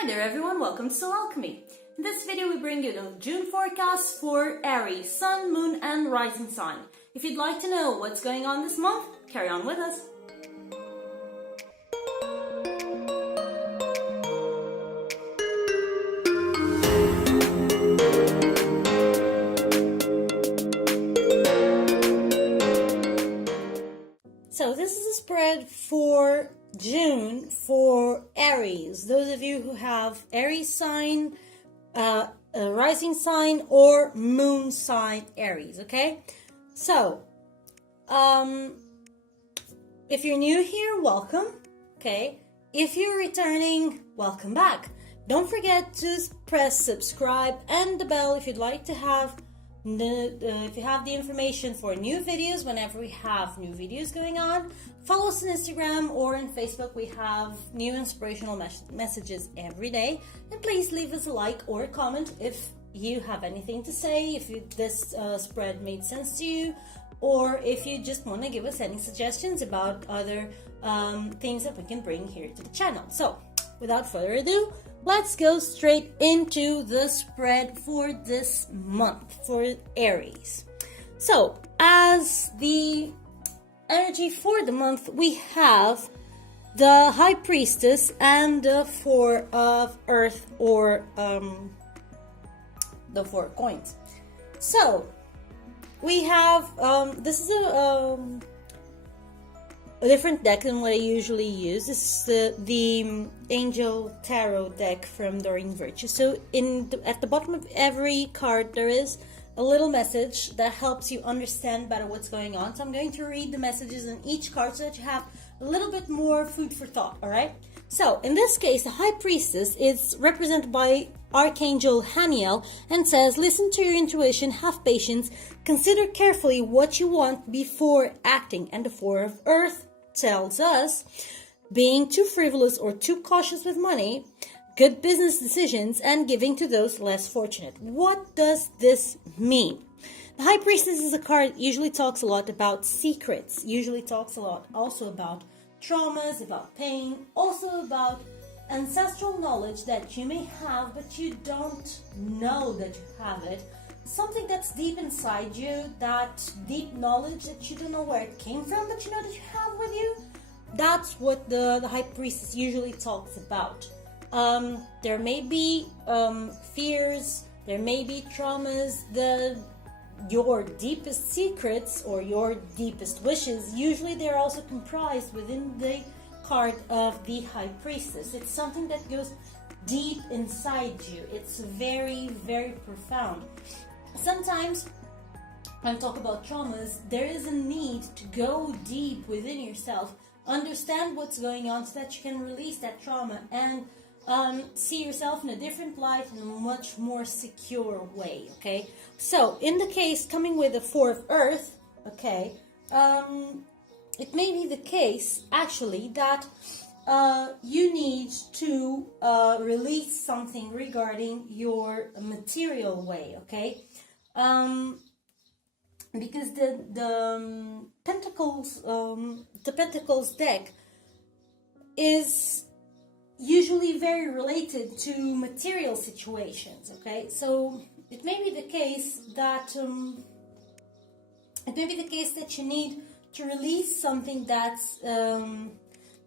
Hi there everyone, welcome to Alchemy. In this video we bring you the June forecast for Aries, Sun, Moon and Rising sign. If you'd like to know what's going on this month, carry on with us. So this is a spread for June for Aries. Those of you who have Aries sign, a rising sign or moon sign Aries, okay? So, if you're new here, welcome, okay? If you're returning, welcome back. Don't forget to press subscribe and the bell if you'd like to have if you have the information for new videos whenever we have new videos going on. Follow us on Instagram or on Facebook. We have new inspirational messages every day. And please leave us a like or a comment if you have anything to say, if this spread made sense to you, or if you just want to give us any suggestions about other things that we can bring here to the channel. So without further ado, let's go straight into the spread for this month for Aries. So, as the energy for the month, we have the High Priestess and the Four of Earth, or the Four of Coins. So, we have, this is a different deck than what I usually use. This is the Angel Tarot deck from Doreen Virtue. So at the bottom of every card there is a little message that helps you understand better what's going on. So I'm going to read the messages in each card so that you have a little bit more food for thought, alright? So in this case, the High Priestess is represented by Archangel Haniel and says, listen to your intuition, have patience, consider carefully what you want before acting. And the Four of Earth tells us being too frivolous or too cautious with money, good business decisions, and giving to those less fortunate. What does this mean? The High Priestess is a card that usually talks a lot about secrets, usually talks a lot also about traumas, about pain, also about ancestral knowledge that you may have but you don't know that you have it. Something that's deep inside you, that deep knowledge that you don't know where it came from, but you know that you have with you. That's what the High Priestess usually talks about. There may be fears, there may be traumas, your deepest secrets or your deepest wishes, usually they're also comprised within the card of the High Priestess. It's something that goes deep inside you. It's very, very profound. Sometimes when I talk about traumas, there is a need to go deep within yourself, understand what's going on so that you can release that trauma and see yourself in a different light, in a much more secure way, okay? So, in the case, coming with the Four of Earth, okay, it may be the case, actually, that you need to release something regarding your material way, okay? Because the Pentacles deck is usually very related to material situations, okay? So it may be the case that you need to release something that's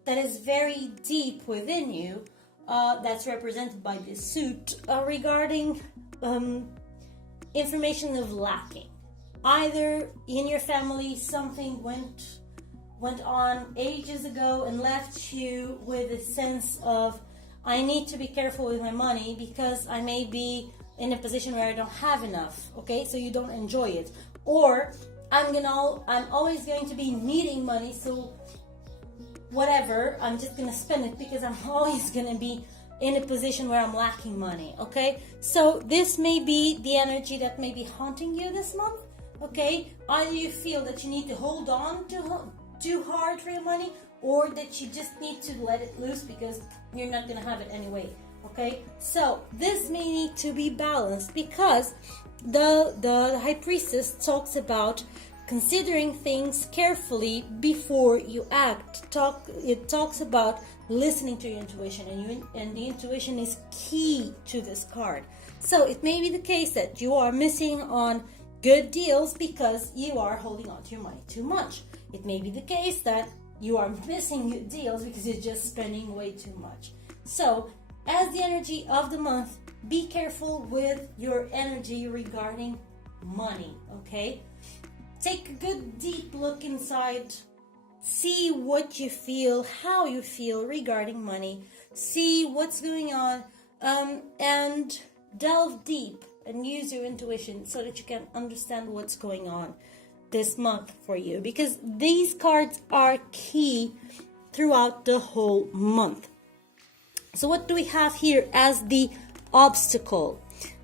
that is very deep within you, that's represented by this suit, regarding information of lacking. Either in your family something went on ages ago and left you with a sense of, I need to be careful with my money because I may be in a position where I don't have enough, okay? So you don't enjoy it. Or I'm always going to be needing money, so whatever, I'm just gonna spend it because I'm always gonna be in a position where I'm lacking money, okay? So this may be the energy that may be haunting you this month, okay? Either you feel that you need to hold on too hard for your money, or that you just need to let it loose because you're not gonna have it anyway, okay? So this may need to be balanced because the High Priestess talks about considering things carefully before you act. It talks about listening to your intuition, and the intuition is key to this card. So it may be the case that you are missing on good deals because you are holding on to your money too much. It may be the case that you are missing good deals because you're just spending way too much. So as the energy of the month, be careful with your energy regarding money, okay? Take a good deep look inside. See what you feel, how you feel regarding money. See what's going on, and delve deep and use your intuition so that you can understand what's going on this month for you. Because these cards are key throughout the whole month. So what do we have here as the obstacle,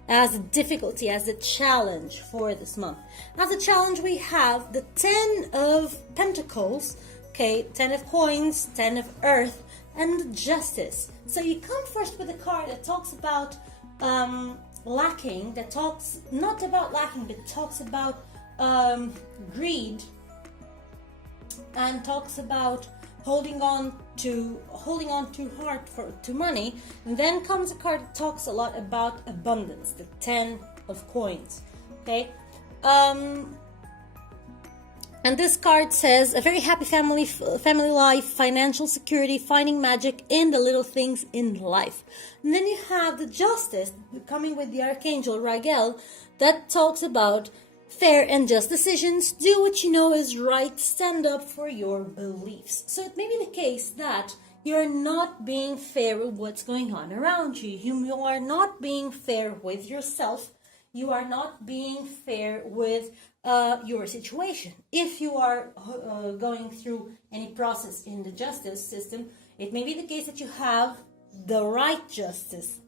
as a difficulty, as a challenge for this month? As a challenge, we have the 10 of Pentacles, okay, 10 of Coins, 10 of Earth, and Justice. So you come first with a card that talks about lacking, that talks not about lacking, but talks about greed, and talks about holding on too hard to money. And then comes a card that talks a lot about abundance, the 10 of Coins, okay? And this card says a very happy family life, financial security, finding magic in the little things in life. And then you have the Justice coming with the Archangel Raguel that talks about fair and just decisions, do what you know is right, stand up for your beliefs. So it may be the case that you're not being fair with what's going on around you. You are not being fair with yourself. You are not being fair with your situation. If you are going through any process in the justice system, it may be the case that you have the right justice.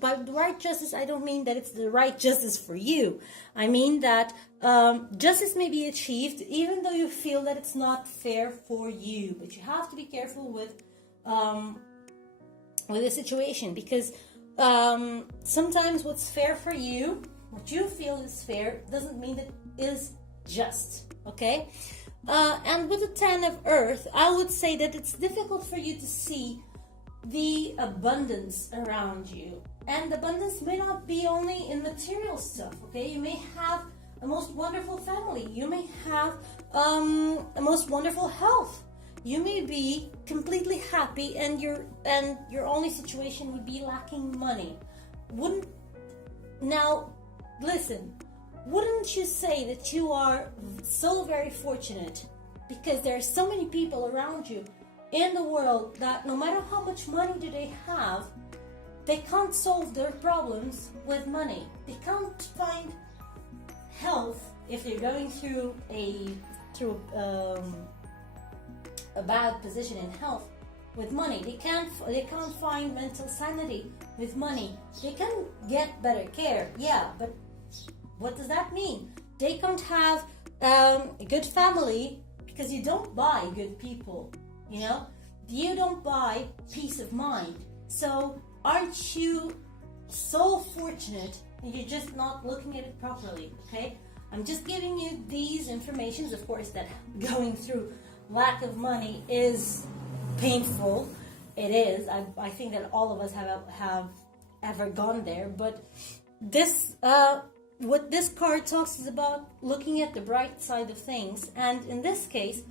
By the right justice, I don't mean that it's the right justice for you. I mean that justice may be achieved even though you feel that it's not fair for you. But you have to be careful with the situation, because sometimes what's fair for you, what you feel is fair, doesn't mean that it is just, okay? And with the 10 of Earth, I would say that it's difficult for you to see the abundance around you. And abundance may not be only in material stuff, okay? You may have a most wonderful family. You may have a most wonderful health. You may be completely happy, and your only situation would be lacking money. Listen, wouldn't you say that you are so very fortunate because there are so many people around you in the world that no matter how much money do they have, they can't solve their problems with money. They can't find health if they're going through a bad position in health with money. They can't find mental sanity with money. They can get better care, yeah, but what does that mean? They can't have a good family because you don't buy good people, you know? You don't buy peace of mind. So aren't you so fortunate and you're just not looking at it properly, okay? I'm just giving you these informations. Of course, that going through lack of money is painful. It is. I think that all of us have ever gone there. But this, what this card talks is about looking at the bright side of things. And in this case,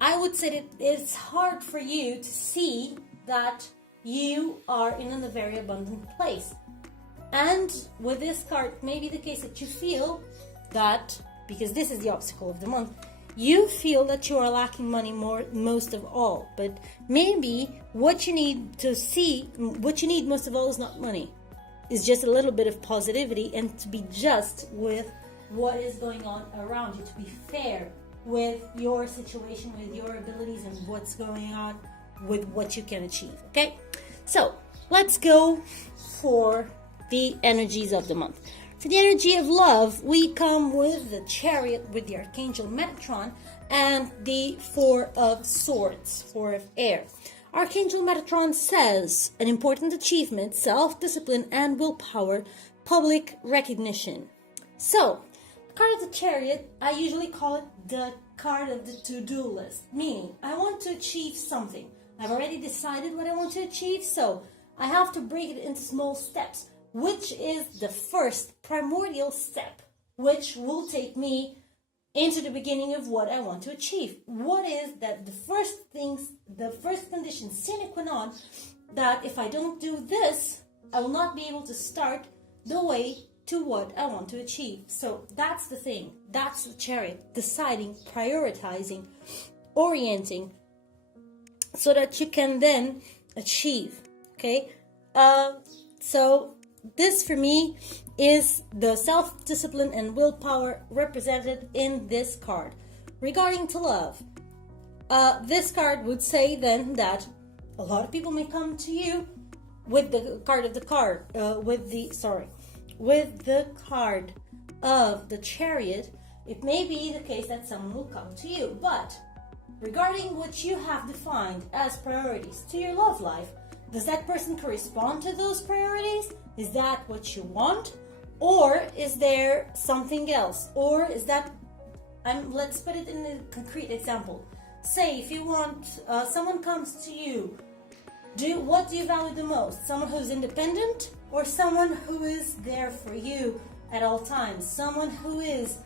I would say that it's hard for you to see that you are in a very abundant place. And with this card, it may be the case that you feel that, because this is the obstacle of the month, you feel that you are lacking money most of all. But maybe what you need most of all is not money. It's just a little bit of positivity and to be just with what is going on around you, to be fair with your situation, with your abilities, and what's going on with what you can achieve, okay? So let's go for the energies of the month. For the energy of love, we come with the Chariot with the Archangel Metatron and the Four of Swords, Four of Air. Archangel Metatron says an important achievement, self-discipline and willpower, public recognition. So card of the Chariot, I usually call it the card of the to-do list. Meaning, I want to achieve something. I've already decided what I want to achieve, so I have to break it into small steps, which is the first primordial step, which will take me into the beginning of what I want to achieve. What is that the first condition, sine qua non, that if I don't do this, I will not be able to start the way to what I want to achieve. So that's the thing. That's the Chariot. Deciding, prioritizing, orienting, so that you can then achieve. Okay? So this for me is the self-discipline and willpower represented in this card. Regarding to love, this card would say then that a lot of people may come to you with the card of the with the card of the Chariot. It may be the case that someone will come to you, but regarding what you have defined as priorities to your love life, does that person correspond to those priorities? Is that what you want? Or is there something else? Or is that, let's put it in a concrete example. Say if you want, someone comes to you, what do you value the most? Someone who's independent or someone who is there for you at all times? Someone who is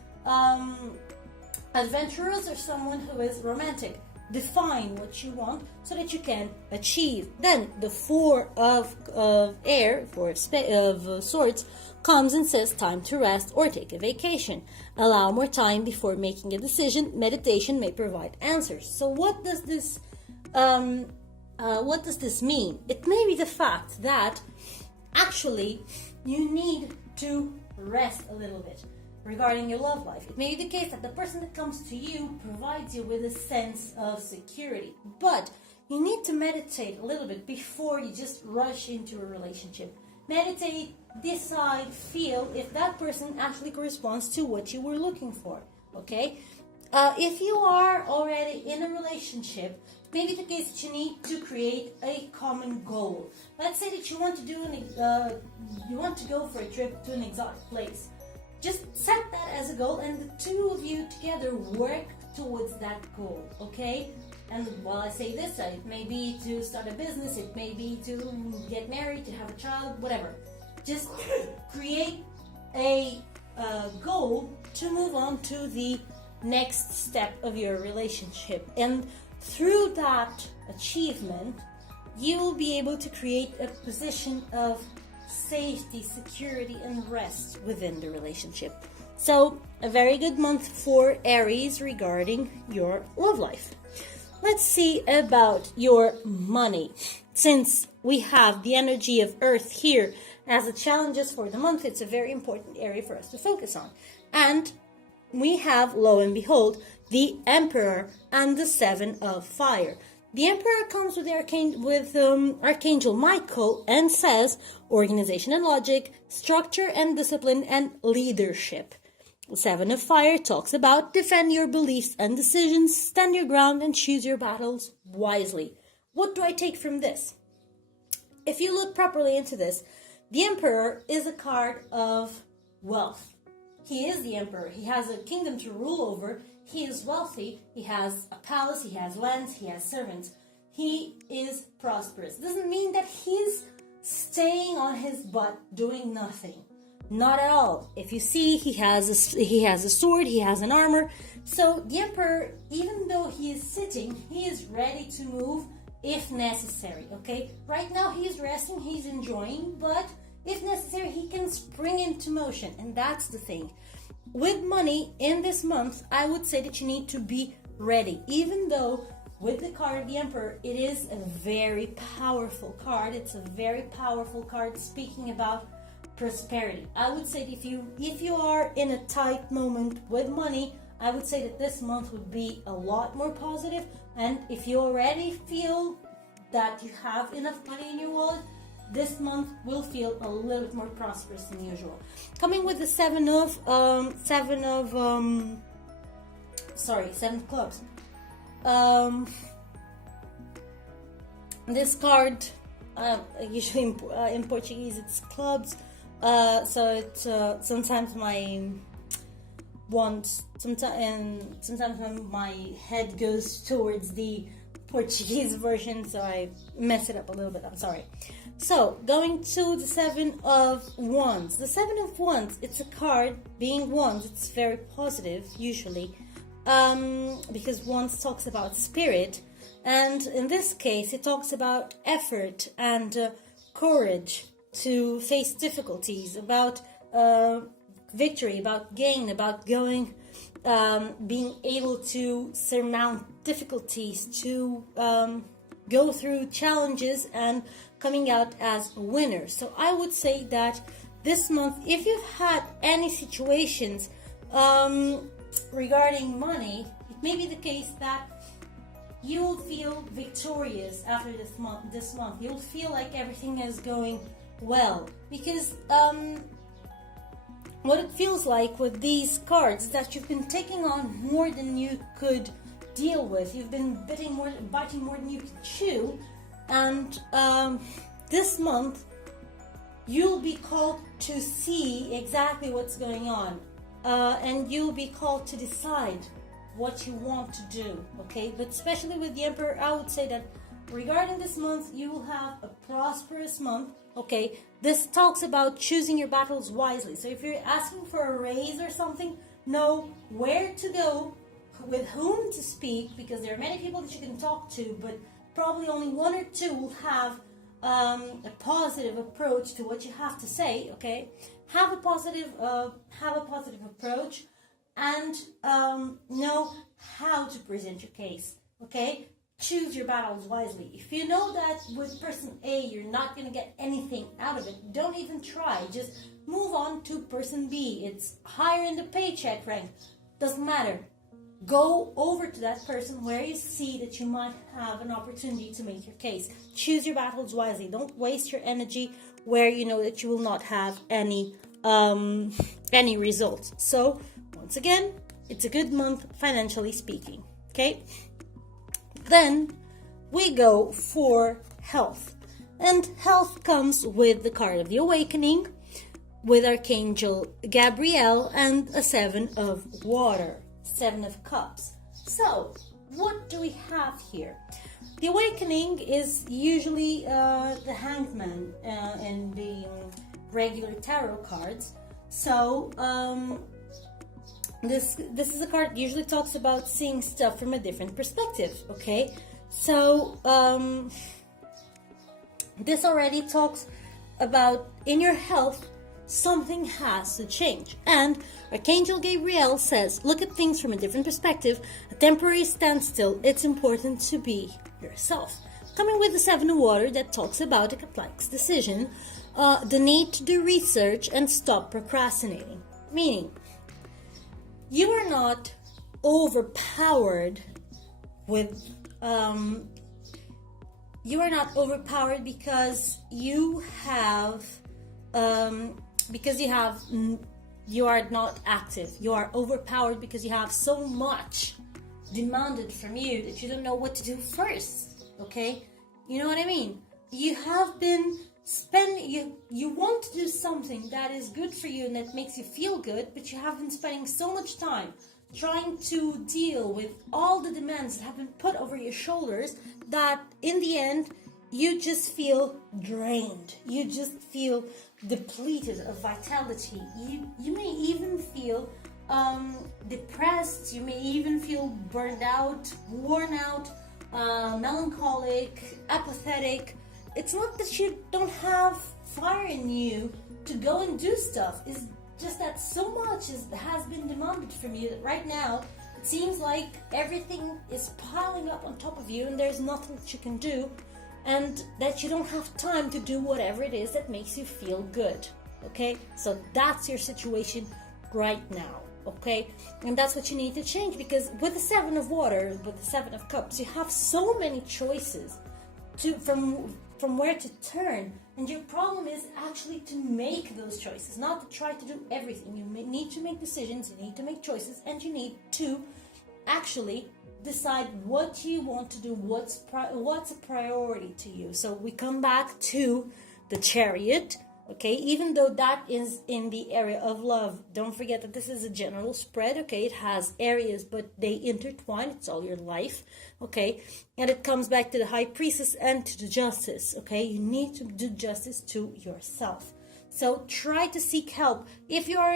adventurous or someone who is romantic? Define what you want so that you can achieve. Then the Four of Swords comes and says time to rest or take a vacation. Allow more time before making a decision. Meditation may provide answers. So what does this mean? It may be the fact that actually you need to rest a little bit. Regarding your love life, it may be the case that the person that comes to you provides you with a sense of security, but you need to meditate a little bit before you just rush into a relationship. Meditate, decide, feel if that person actually corresponds to what you were looking for. Okay, if you are already in a relationship, maybe the case that you need to create a common goal. Let's say that you want to go for a trip to an exotic place. Just set that as a goal, and the two of you together work towards that goal, okay? And while I say this, it may be to start a business, it may be to get married, to have a child, whatever. Just create a goal to move on to the next step of your relationship. And through that achievement, you will be able to create a position of safety, security, and rest within the relationship. So, a very good month for Aries regarding your love life. Let's see about your money. Since we have the energy of Earth here as the challenges for the month, it's a very important area for us to focus on. And we have, lo and behold, the Emperor and the Seven of Fire. The Emperor comes with Archangel Michael and says organization and logic, structure and discipline, and leadership. The Seven of Fire talks about defend your beliefs and decisions, stand your ground, and choose your battles wisely. What do I take from this? If you look properly into this, the Emperor is a card of wealth. He is the Emperor. He has a kingdom to rule over. He is wealthy, he has a palace, he has lands, he has servants. He is prosperous. Doesn't mean that he's staying on his butt doing nothing. Not at all. If you see, he has a sword, he has an armor. So the Emperor, even though he is sitting, he is ready to move if necessary, okay? Right now he is resting, he's enjoying, but if necessary, he can spring into motion, and that's the thing. With money in this month, I would say that you need to be ready. Even though with the card of the Emperor, it is a very powerful card. It's a very powerful card speaking about prosperity. I would say that if you are in a tight moment with money, I would say that this month would be a lot more positive. And if you already feel that you have enough money in your wallet, this month will feel a little bit more prosperous than usual. Coming with the seven of clubs. This card, usually in Portuguese, it's clubs. So it's sometimes Wands. Sometimes when my head goes towards the Portuguese version, so I mess it up a little bit. I'm sorry. So, going to the Seven of Wands. The Seven of Wands, it's a card, being Wands, it's very positive, usually, because Wands talks about spirit, and in this case, it talks about effort and courage to face difficulties, about victory, about gain, about going, being able to surmount difficulties, to go through challenges and coming out as a winner. So I would say that this month, if you've had any situations regarding money, it may be the case that you will feel victorious after this month. You'll feel like everything is going well, because what it feels like with these cards is that you've been taking on more than you could deal with. You've been biting more than you can chew, and this month you'll be called to see exactly what's going on, and you'll be called to decide what you want to do. Okay, but especially with the Emperor, I would say that regarding this month, you will have a prosperous month. Okay, this talks about choosing your battles wisely. So if you're asking for a raise or something, know where to go, with whom to speak, because there are many people that you can talk to, but probably only one or two will have a positive approach to what you have to say. Okay, have a positive approach, and know how to present your case. Okay, choose your battles wisely. If you know that with person A you're not going to get anything out of it, don't even try. Just move on to person B. It's higher in the paycheck rank. Doesn't matter. Go over to that person where you see that you might have an opportunity to make your case. Choose your battles wisely. Don't waste your energy where you know that you will not have any results. So once again, it's a good month financially speaking. Okay. Then we go for health. And health comes with the card of the Awakening, with Archangel Gabriel, and a Seven of Water, Seven of Cups. So, what do we have here? The Awakening is usually the Hangman in the regular tarot cards. So, This is a card that usually talks about seeing stuff from a different perspective, okay? So, this already talks about in your health, something has to change. And Archangel Gabriel says, look at things from a different perspective, a temporary standstill, it's important to be yourself. Coming with the Seven of Water that talks about a complex decision, the need to do research and stop procrastinating. Meaning, you are not overpowered because you are not active. You are overpowered because you have so much demanded from you that you don't know what to do first. Okay, you know what I mean? You have been you want to do something that is good for you and that makes you feel good, but you have been spending so much time trying to deal with all the demands that have been put over your shoulders that in the end you just feel drained. You just feel depleted of vitality. You may even feel depressed. You may even feel burned out, worn out, melancholic, apathetic. It's not that you don't have fire in you to go and do stuff. It's just that so much has been demanded from you that right now it seems like everything is piling up on top of you and there's nothing that you can do, and that you don't have time to do whatever it is that makes you feel good. Okay? So that's your situation right now. Okay? And that's what you need to change, because with the Seven of Water, with the Seven of Cups, you have so many choices from where to turn, and your problem is actually to make those choices, not to try to do everything. You need to make decisions, you need to make choices, and you need to actually decide what you want to do, what's a priority to you. So we come back to the Chariot, Okay, even though that is in the area of love, don't forget that this is a general spread. Okay, it has areas, but they intertwine. It's all your life. Okay, and it comes back to the high priestess and to the justice. Okay, you need to do justice to yourself. So try to seek help. If you are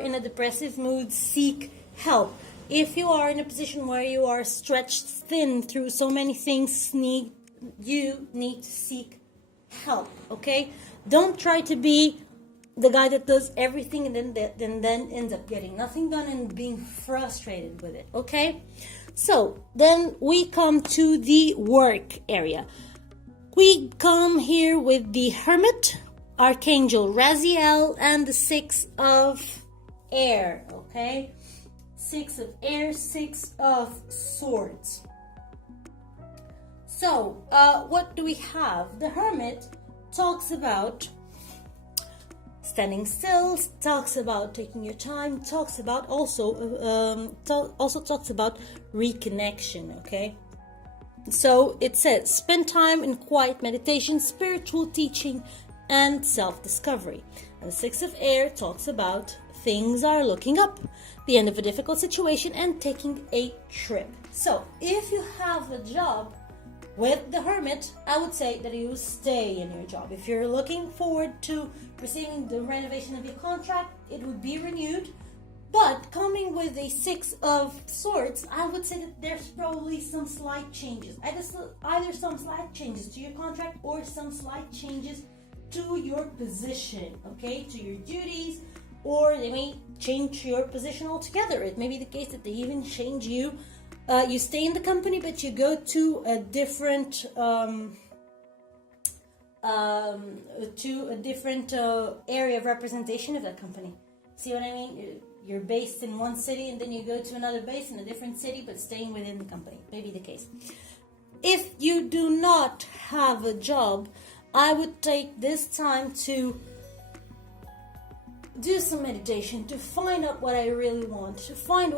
in a depressive mood, seek help. If you are in a position where you are stretched thin through so many things, you need to seek help. Okay, don't try to be the guy that does everything and then ends up getting nothing done and being frustrated with it. Okay, so then we come to the work area. We come here with the Hermit, Archangel Raziel, and the Six of Air. Okay, Six of Air, Six of Swords. So, what do we have? The Hermit talks about standing still, talks about taking your time, talks about also talks about reconnection. Okay, so it says spend time in quiet meditation, spiritual teaching, and self-discovery. And the Six of Air talks about things are looking up, the end of a difficult situation, and taking a trip. So, if you have a job with the Hermit, I would say that you stay in your job. If you're looking forward to receiving the renovation of your contract, it would be renewed. But coming with a Six of Swords, I would say that there's probably some slight changes. Either some slight changes to your contract or some slight changes to your position, okay, to your duties, or they may change your position altogether. It may be the case that they even change you. You stay in the company, but you go to a different area of representation of that company. See what I mean? You're based in one city, and then you go to another base in a different city, but staying within the company. Maybe the case. If you do not have a job, I would take this time to do some meditation, to find out what I really want, to find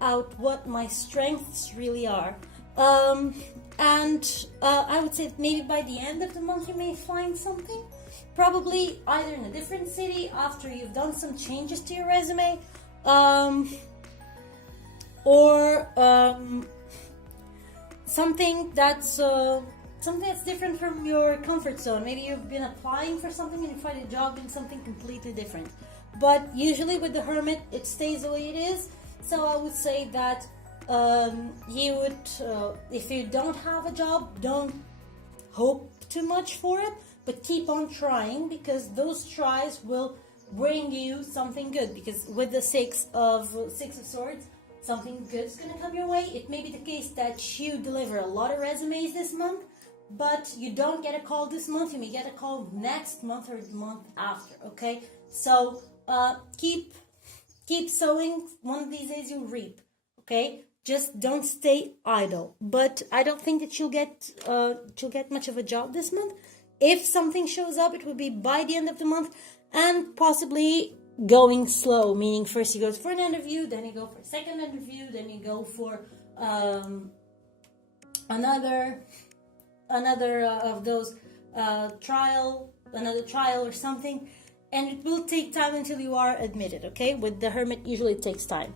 out what my strengths really are. And I would say that maybe by the end of the month you may find something. Probably either in a different city after you've done some changes to your resume, or something that's different from your comfort zone. Maybe you've been applying for something and you find a job in something completely different. But usually with the Hermit, it stays the way it is. So I would say that you would, if you don't have a job, don't hope too much for it, but keep on trying, because those tries will bring you something good. Because with the Six of Swords, something good is going to come your way. It may be the case that you deliver a lot of resumes this month, but you don't get a call this month. You may get a call next month or the month after. Okay, so keep sowing. One of these days you'll reap. Okay, just don't stay idle. But I don't think that you'll get much of a job this month. If something shows up, it will be by the end of the month, and possibly going slow, meaning first you go for an interview, then you go for a second interview, then you go for another of those trial or something, and it will take time until you are admitted. Okay, with the Hermit, usually it takes time.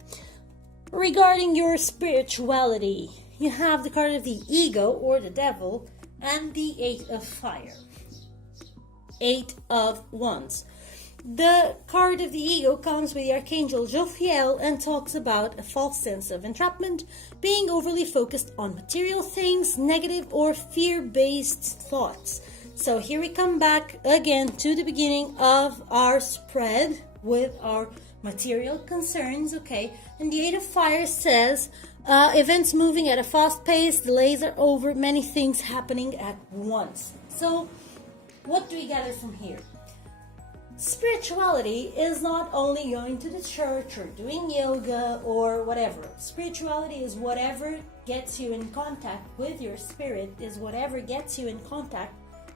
Regarding your spirituality, you have the card of the Ego or the Devil and the Eight of Fire. Eight of Wands. The card of the Ego comes with the Archangel Jophiel and talks about a false sense of entrapment, being overly focused on material things, negative or fear-based thoughts. So here we come back again to the beginning of our spread with our material concerns, okay? And the Eight of Fire says, events moving at a fast pace, delays are over, many things happening at once. So what do we gather from here? Spirituality is not only going to the church or doing yoga or whatever. Spirituality is whatever gets you in contact with your spirit, is whatever gets you in contact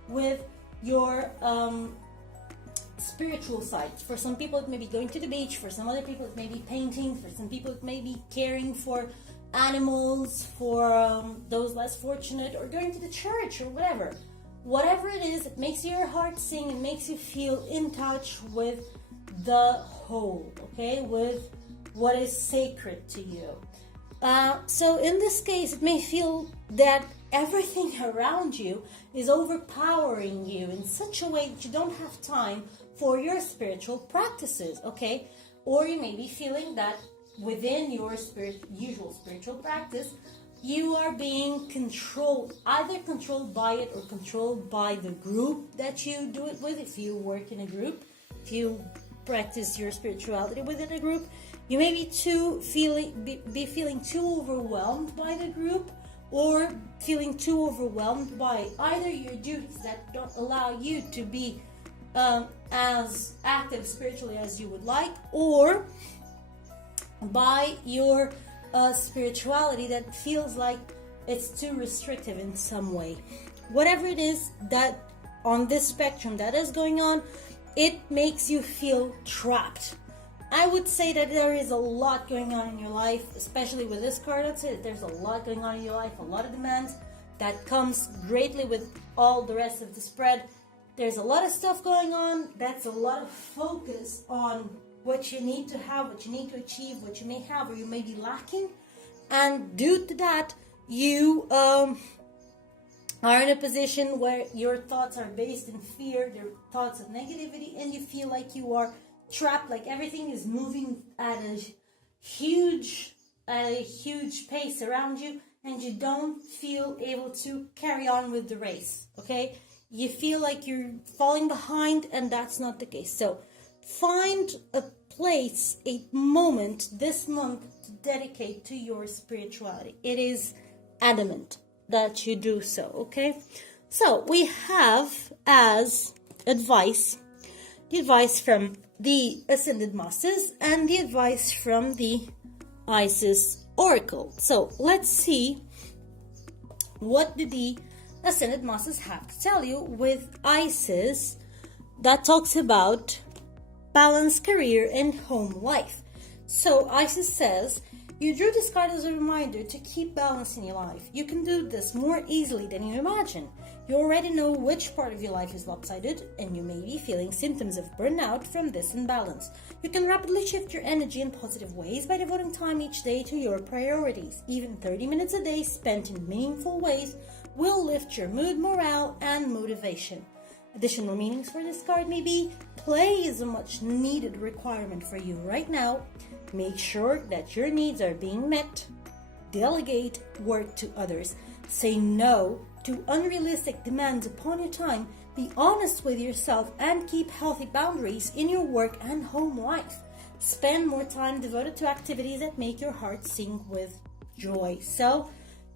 with your spiritual side. For some people it may be going to the beach, for some other people it may be painting, for some people it may be caring for animals, for those less fortunate, or going to the church or whatever. whatever it is, it makes your heart sing, it makes you feel in touch with the whole, okay, with what is sacred to you. So in this case, it may feel that everything around you is overpowering you in such a way that you don't have time for your spiritual practices, okay? Or you may be feeling that within your usual spiritual practice, you are being controlled, either controlled by it or controlled by the group that you do it with. If you work in a group, if you practice your spirituality within a group, you may be feeling too overwhelmed by the group, or feeling too overwhelmed by either your duties that don't allow you to be as active spiritually as you would like, or by your spirituality that feels like it's too restrictive in some way. Whatever it is that on this spectrum that is going on, it makes you feel trapped. I would say that there is a lot going on in your life, especially with this card. I'd say that there's a lot going on in your life, a lot of demands that comes greatly with all the rest of the spread. There's a lot of stuff going on. That's a lot of focus on what you need to have, what you need to achieve, what you may have or you may be lacking. And due to that, you are in a position where your thoughts are based in fear, your thoughts of negativity, and you feel like you are trapped, like everything is moving at a huge pace around you, and you don't feel able to carry on with the race, okay? You feel like you're falling behind, and that's not the case. So find a place, a moment this month to dedicate to your spirituality. It is adamant that you do so, okay? So we have as advice, the advice from the Ascended Masters and the advice from the Isis Oracle. So let's see, what do the Ascended Masters have to tell you with Isis that talks about balanced career and home life. So Isis says, you drew this card as a reminder to keep balance in your life. You can do this more easily than you imagine. You already know which part of your life is lopsided, and you may be feeling symptoms of burnout from this imbalance. You can rapidly shift your energy in positive ways by devoting time each day to your priorities. Even 30 minutes a day spent in meaningful ways will lift your mood, morale, and motivation. Additional meanings for this card may be, play is a much needed requirement for you right now. Make sure that your needs are being met. Delegate work to others. Say no to unrealistic demands upon your time. Be honest with yourself and keep healthy boundaries in your work and home life. Spend more time devoted to activities that make your heart sing with joy. So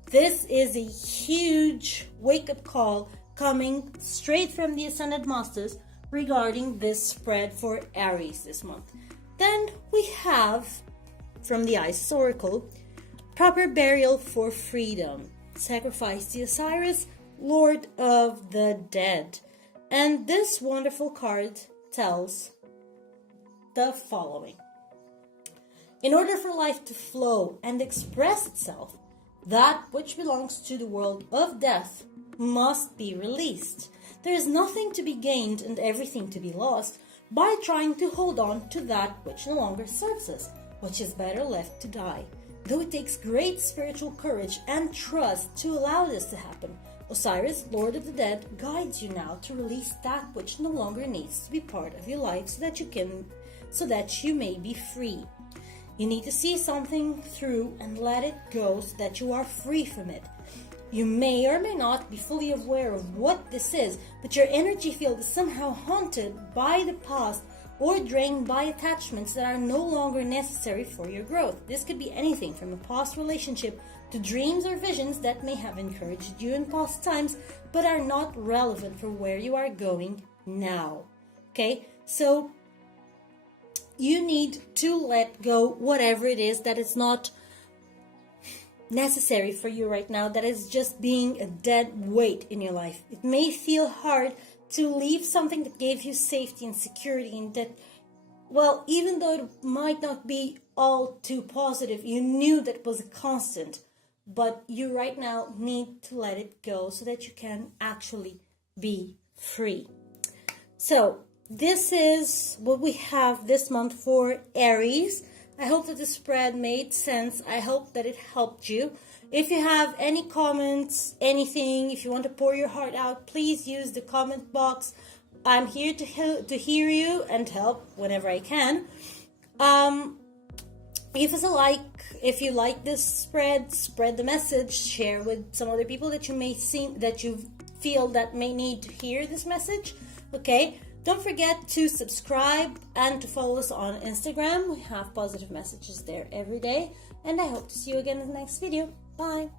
this is a huge wake-up call coming straight from the Ascended Masters regarding this spread for Aries this month. Then we have, from the Isis Oracle, proper burial for freedom. Sacrifice to Osiris, Lord of the Dead. And this wonderful card tells the following. In order for life to flow and express itself, that which belongs to the world of death must be released. There is nothing to be gained and everything to be lost by trying to hold on to that which no longer serves us, which is better left to die. Though it takes great spiritual courage and trust to allow this to happen, Osiris, Lord of the Dead, guides you now to release that which no longer needs to be part of your life so that you may be free. You need to see something through and let it go so that you are free from it. You may or may not be fully aware of what this is, but your energy field is somehow haunted by the past or drained by attachments that are no longer necessary for your growth. This could be anything from a past relationship to dreams or visions that may have encouraged you in past times but are not relevant for where you are going now. Okay, so you need to let go whatever it is that is not necessary for you right now, that is just being a dead weight in your life. It may feel hard to leave something that gave you safety and security, and that, well, even though it might not be all too positive, you knew that was a constant, but you right now need to let it go so that you can actually be free. So this is what we have this month for Aries. I hope that the spread made sense. I hope that it helped you. If you have any comments, anything, if you want to pour your heart out, please use the comment box. I'm here to hear you and help whenever I can. Give us a like if you like this spread the message, share with some other people that you feel that may need to hear this message. Okay, don't forget to subscribe and to follow us on Instagram. We have positive messages there every day, and I hope to see you again in the next video. Bye.